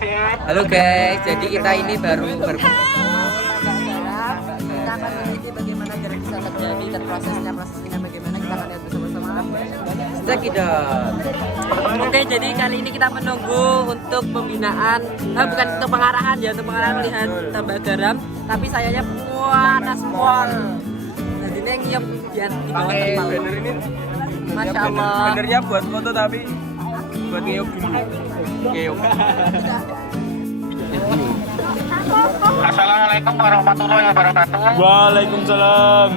Halo guys, jadi kita ini baru kita akan meneliti bagaimana garam bisa terjadi dan prosesnya bagaimana kita akan lihat bersama-sama. Cekidot. Oke, jadi kali ini kita menunggu untuk pembinaan, bukan untuk pengarahan ya, untuk pengarahan melihat tambah garam, tapi sayanya panas pol. Jadi ini ngiup biar di bawah terpal. Bener ini. Masya Allah. Benernya buat foto tapi buat ngiup dulu. Ngiup. Assalamualaikum warahmatullahi wabarakatuh. Waalaikumsalam.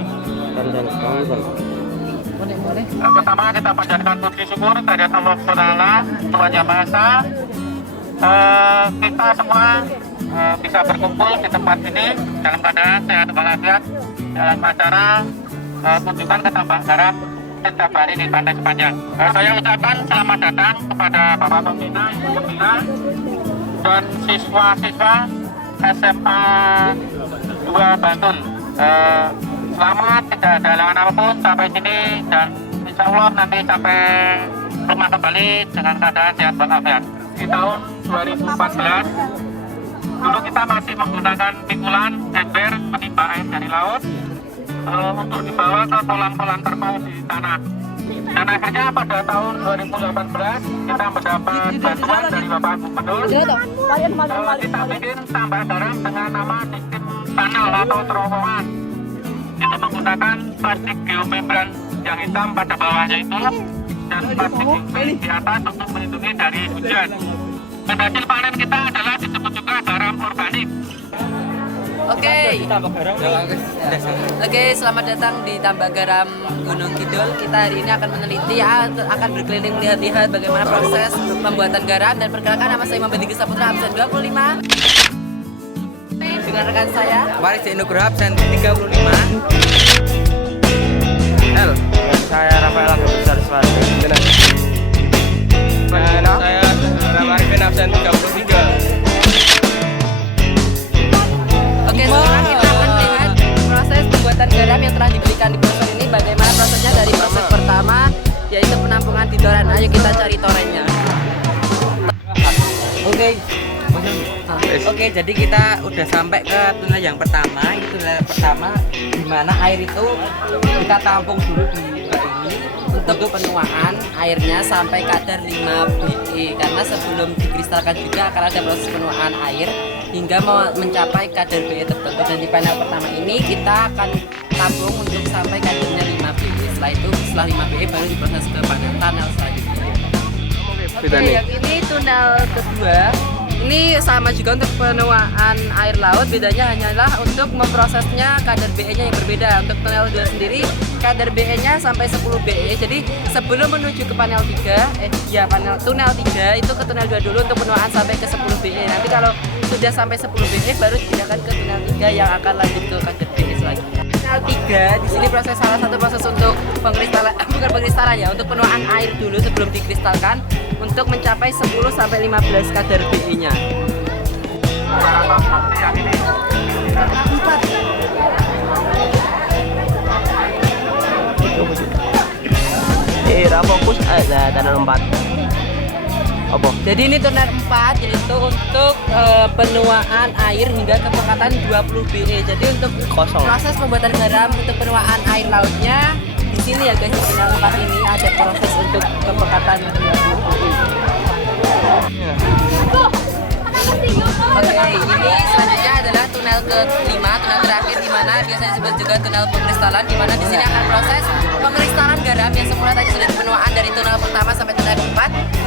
Pertama kita panjatkan puji syukur kepada Allah SWT, Tuhan Yang Maha Esa. Kita semua bisa berkumpul di tempat ini dalam keadaan sehat walafiat dalam acara kunjungan ke tambak garam Tabari di Pantai Sepanjang. Saya ucapkan selamat datang kepada Bapak Pembina, Ibu Pembina, dan siswa-siswa SMA 2 Bantul. Selamat, tidak ada halangan apapun sampai sini dan insya Allah nanti sampai rumah kembali dengan keadaan sehat walafiat. Di tahun 2014 dulu kita masih menggunakan pikulan ember penimba air dari laut untuk dibawa ke kolam-kolam terpal di tanah. Dan akhirnya pada tahun 2018 kita mendapat bantuan dari Bapak Gubernur. Kita bikin tambak garam dengan nama sistem tunnel atau terowongan. Itu menggunakan plastik geomembran yang hitam pada bawahnya itu dan plastik UV di atas untuk melindungi dari hujan. Dan hasil panen kita adalah disebut juga garam organik. Oke, selamat datang di Tambak Garam Gunung Kidul. Kita hari ini akan meneliti, akan berkeliling melihat-lihat bagaimana proses pembuatan garam. Dan perkenalkan, nama saya Muhammad Diki Saputra, absen 25. Dengan rekan saya Waris Nugroho, absen 35. L. Saya Rafael Agus Sarswati. Dan saya Ramarifin, absen 33. Oke, sekarang kita akan melihat proses pembuatan garam yang telah diberikan di brosur ini. Bagaimana prosesnya dari proses pertama, yaitu penampungan di toren. Ayo kita cari torennya. Oke, jadi kita udah sampai ke tunnel yang pertama. Itu tunnel pertama di mana air itu kita tampung dulu di bak ini untuk penuaan airnya sampai kadar 5 BE. Karena sebelum dikristalkan juga akan ada proses penuaan air hingga mencapai kadar BE tertentu. Dan di panel pertama ini kita akan tampung untuk sampai kadarnya 5 BE. Setelah itu, setelah 5 BE baru diproses ke panel tunnel selanjutnya. Oke, yang ini tunnel kedua. Ini sama juga untuk penuaan air laut, bedanya hanyalah untuk memprosesnya kadar BE-nya yang berbeda. Untuk tunnel 2 sendiri kadar BE-nya sampai 10 BE. Jadi sebelum menuju ke panel 3, panel tunnel 3 itu ke tunnel 2 dulu untuk penuaan sampai ke 10 BE. Nanti kalau sudah sampai 10 BE baru dipindahkan ke tunnel 3 yang akan lanjut ke kadar BE selanjutnya. Tunnel 3 di sini salah satu proses untuk pengkristalan, bukan pengkristalan ya, untuk penuaan air dulu sebelum dikristalkan untuk mencapai 10 sampai 15 kadar BE-nya. Fokus ada tunnel 4. Apa? Jadi ini tunnel 4 yaitu untuk penuaan air hingga kepekatan 20 BE. Jadi untuk proses pembuatan garam untuk penuaan air lautnya di sini ya guys, di tunnel 4 ini ada proses untuk kepekatan 20 BE. Oke, ini selanjutnya adalah tunnel ke-5, tunnel terakhir di mana biasanya disebut juga tunnel pengkristalan, di mana di sini akan proses pengkristalan garam yang semula tadi sudah penuaan dari tunnel pertama sampai tunnel ke-4.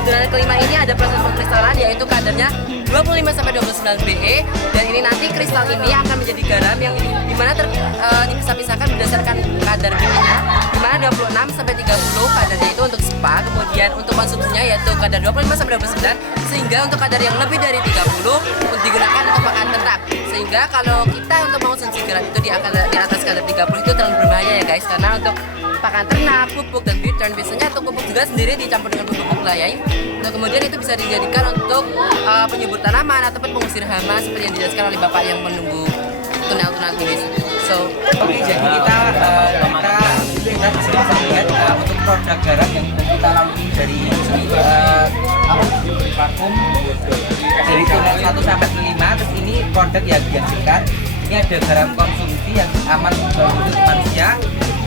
Tunnel ke-5 ini ada proses pengkristalan yaitu kadarnya 25 sampai 29 BE, dan ini nanti kristal ini akan menjadi garam yang dimana dipisah-pisahkan berdasarkan kadar BE-nya, dimana 26 sampai 30 kadarnya itu untuk spa, kemudian untuk konsumsinya yaitu kadar 25 sampai 29, sehingga untuk kadar yang lebih dari 30 digunakan untuk pakan ternak. Sehingga kalau kita untuk mengonsumsi garam itu di atas kadar 30 itu terlalu berbahaya ya guys, karena untuk pakan ternak, pupuk dan bittern biasanya untuk pupuk juga sendiri dicampur dengan pupuk lain. Nah, kemudian itu bisa dijadikan untuk penyubur tanaman ataupun pengusir hama seperti yang dijelaskan oleh Bapak yang menunggu tunnel-tunnel ini. Oke, jadi kita kita di sini bisa lihat untuk produk garam yang kita lalui dari vakum dari tunnel 1 sampai 5. Terus ini produk yang dihasilkan. Ini ada garam konsumsi yang aman untuk manusia.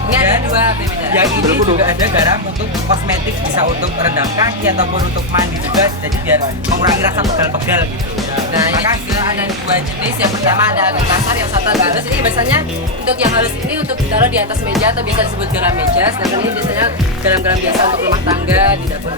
Ini ada Dan dua berbeda. yang ini juga ada garam untuk kosmetik, bisa untuk rendam kaki ataupun untuk mandi juga, jadi biar mengurangi rasa pegal-pegal gitu. Nah, ini juga ada dua jenis. Yang pertama ada agak kasar, yang satu agak halus. Ini biasanya untuk yang halus ini untuk ditaruh di atas meja atau biasa disebut garam meja. Sedangkan ini biasanya garam-garam biasa untuk rumah tangga di dapur.